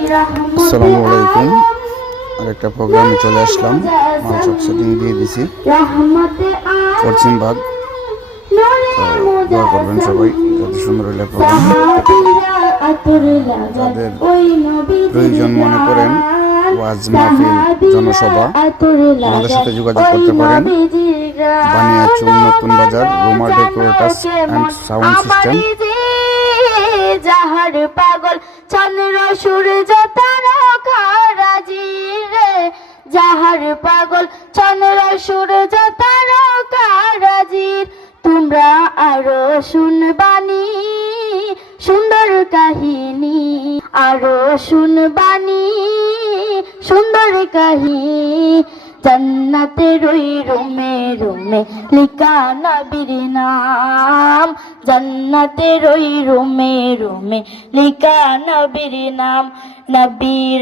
আসসালামু আলাইকুম। আরেকটা প্রোগ্রামে চলে আসলাম। মাল সব সেটিং দিয়ে দিছি, পশ্চিম ভাগ। দোয়া করবেন সবাই যাতে সুন্দর হইলে প্রোগ্রাম। যাদের প্রয়োজন মনে করেন ওয়াজ মাহফিল জনসভা, আমাদের সাথে যোগাযোগ করতে পারেন। বানিয়াচং নতুন বাজার, Ruma decorators and sound system. যাহার পাগল চন্দ্র সূর্য তারকারাজি রে, যাহার পাগল চন্দ্র সূর্য তারকারাজি। তোমরা আরো শুনবানি সুন্দর কাহিনী, আরো শুনবানি সুন্দর কাহিনী। জান্নাতের ওই রুমে রুমে লিখা নবীর নাম, জান্নাতের ওই রুমে রুমে লিখা নবীর নাম। নবীরা